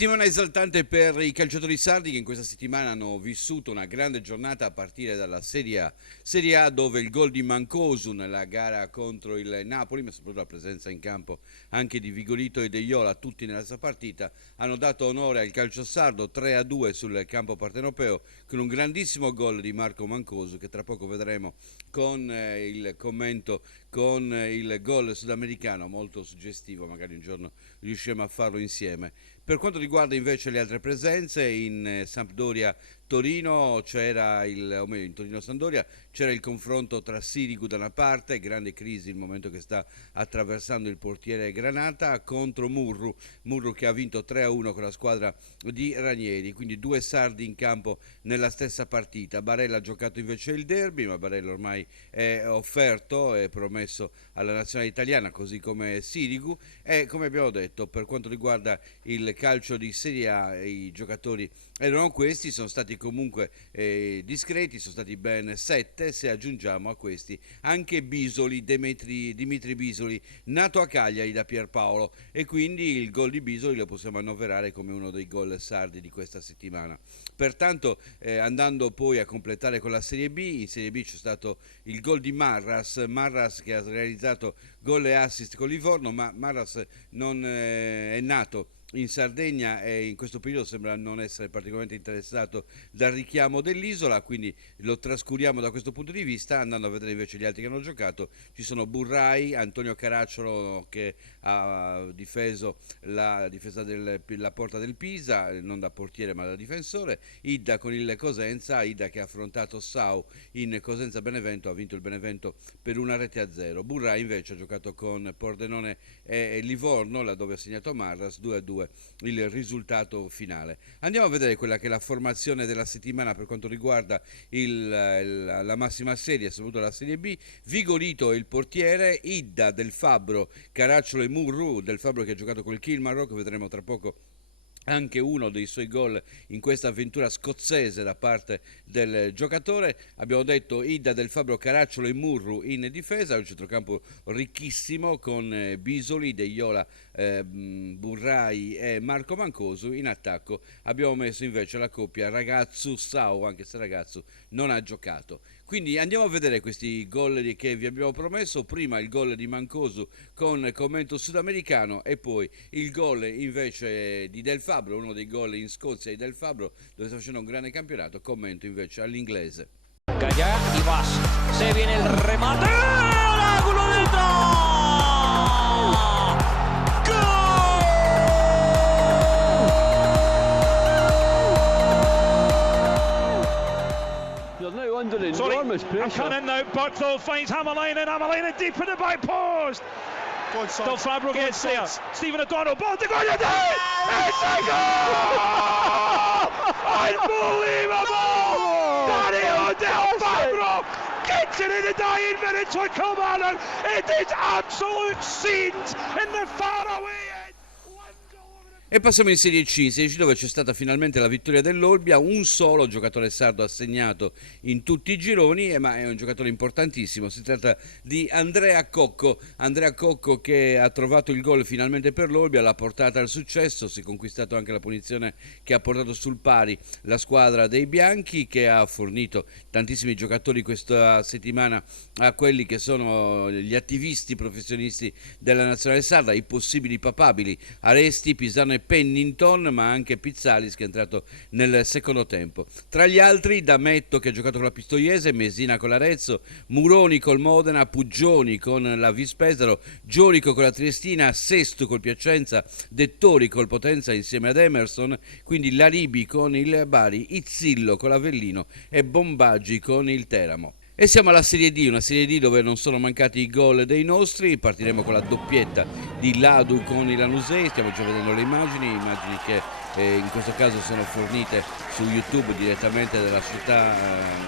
Settimana esaltante per i calciatori sardi che in questa settimana hanno vissuto una grande giornata a partire dalla Serie A dove il gol di Mancosu nella gara contro il Napoli, ma soprattutto la presenza in campo anche di Vigolito e De Iola, tutti nella stessa partita, hanno dato onore al calcio sardo 3-2 sul campo partenopeo con un grandissimo gol di Marco Mancosu che tra poco vedremo con il commento con il gol sudamericano molto suggestivo, magari un giorno riusciremo a farlo insieme. Per quanto riguarda invece le altre presenze, in Sampdoria Torino c'era in Torino Sampdoria c'era il confronto tra Sirigu da una parte, grande crisi il momento che sta attraversando il portiere Granata, contro Murru che ha vinto 3-1 con la squadra di Ranieri, quindi due sardi in campo nella stessa partita. Barella ha giocato invece il derby, ma Barella ormai è offerto, è promesso alla nazionale italiana, così come Sirigu, e come abbiamo detto per quanto riguarda il calcio di Serie A i giocatori erano questi, sono stati comunque discreti, sono stati ben 7, se aggiungiamo a questi anche Bisoli, Dimitri Bisoli, nato a Cagliari da Pierpaolo, e quindi il gol di Bisoli lo possiamo annoverare come uno dei gol sardi di questa settimana. Pertanto andando poi a completare con la Serie B, in Serie B c'è stato il gol di Marras che ha realizzato gol e assist con Livorno, ma Marras non è nato in Sardegna e in questo periodo sembra non essere particolarmente interessato dal richiamo dell'isola, quindi lo trascuriamo da questo punto di vista. Andando a vedere invece gli altri che hanno giocato, ci sono Burrai, Antonio Caracciolo che ha difeso la difesa della porta del Pisa, non da portiere ma da difensore, Idda con il Cosenza, Idda che ha affrontato Sau in Cosenza Benevento, ha vinto il Benevento per 1-0. Burrai invece ha giocato con Pordenone e Livorno, laddove ha segnato Marras, 2-2 il risultato finale. Andiamo a vedere quella che è la formazione della settimana per quanto riguarda la massima serie, soprattutto la Serie B. Vigolito è il portiere, Idda, Del Fabbro, Caracciolo e Murru. Del Fabbro che ha giocato col Kilmarnock, vedremo tra poco anche uno dei suoi gol in questa avventura scozzese da parte del giocatore. Abbiamo detto Idda, Del Fabbro, Caracciolo e Murru in difesa, un centrocampo ricchissimo con Bisoli, De Iola, Burrai e Marco Mancosu. In attacco abbiamo messo invece la coppia Ragazzu-Sau, anche se Ragazzu non ha giocato. Quindi andiamo a vedere questi gol che vi abbiamo promesso. Prima il gol di Mancosu con commento sudamericano e poi il gol invece di Del Fabbro, uno dei gol in Scozia di Del Fabbro dove sta facendo un grande campionato, commento invece all'inglese. Gallà, Ivas, se viene il remate, l'angolo del gol! And Cannon now, Berthold finds Hammerlinen deep in the back post. Del Fabbro gets there. Stephen O'Donnell, ball to goal! It's a goal! Unbelievable! Dario Del Fabbro gets it in the dying minutes with Kilmarnock. It is absolute scenes in the faraway end. E passiamo in Serie C, dove c'è stata finalmente la vittoria dell'Olbia, un solo giocatore sardo assegnato in tutti i gironi, ma è un giocatore importantissimo, si tratta di Andrea Cocco che ha trovato il gol finalmente per l'Olbia, l'ha portata al successo, si è conquistato anche la punizione che ha portato sul pari la squadra dei bianchi, che ha fornito tantissimi giocatori questa settimana a quelli che sono gli attivisti professionisti della nazionale sarda, i possibili papabili, Aresti, Pisano e Pennington, ma anche Pizzalis che è entrato nel secondo tempo. Tra gli altri D'Ametto che ha giocato con la Pistoiese, Mesina con l'Arezzo, Muroni col Modena, Puggioni con la Vispesaro, Giorico con la Triestina, Sestu col Piacenza, Dettori col Potenza insieme ad Emerson, quindi Laribi con il Bari, Izzillo con l'Avellino e Bombaggi con il Teramo. E siamo alla Serie D, una Serie D dove non sono mancati i gol dei nostri. Partiremo con la doppietta di Ladu con i Lanusei, stiamo già vedendo le immagini che in questo caso sono fornite su YouTube direttamente dalla città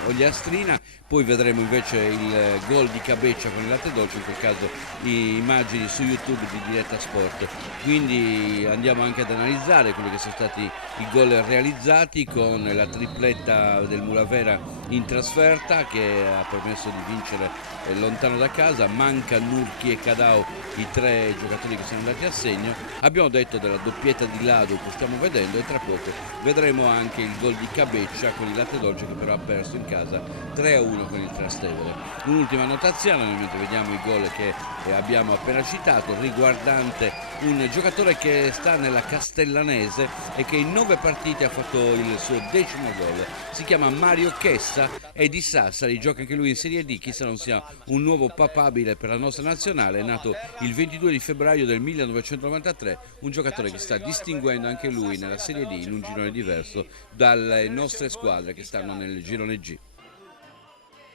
ogliastrina. Poi vedremo invece il gol di Cabeccia con il latte dolce, in quel caso immagini su YouTube di Diretta Sport. Quindi andiamo anche ad analizzare quelli che sono stati i gol realizzati con la tripletta del Mulavera in trasferta che ha permesso di vincere lontano da casa, manca Nurchi e Cadao, i 3 giocatori che sono andati a segno. Abbiamo detto della doppietta di Lado che stiamo vedendo e tra poco vedremo anche il gol di Cabeccia con il Latte Dolce che però ha perso in casa 3-1 con il Trastevere. Un'ultima annotazione mentre vediamo i gol che abbiamo appena citato, riguardante un giocatore che sta nella Castellanese e che in 9 partite ha fatto il suo 10° gol. Si chiama Mario Chessa, è di Sassari, gioca anche lui in Serie D, chissà non sia un nuovo papabile per la nostra nazionale. È nato il 22 di febbraio del 1993, un giocatore che sta distinguendo anche lui nella Serie D in un girone diverso dalle nostre squadre che stanno nel girone G.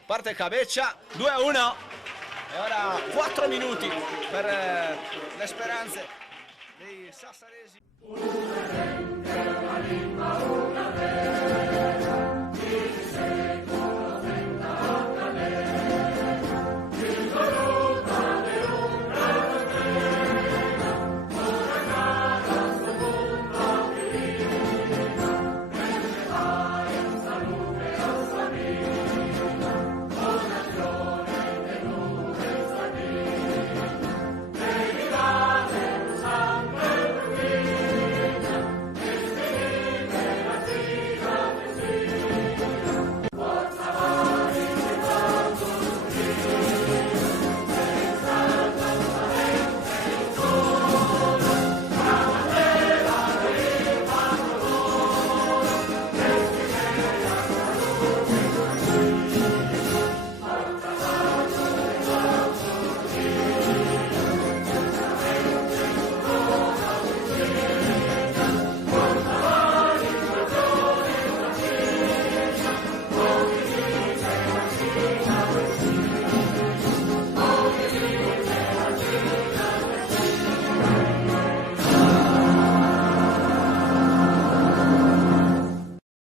Parte Cabeccia, 2-1 e ora 4 minuti per le speranze dei sassaresi.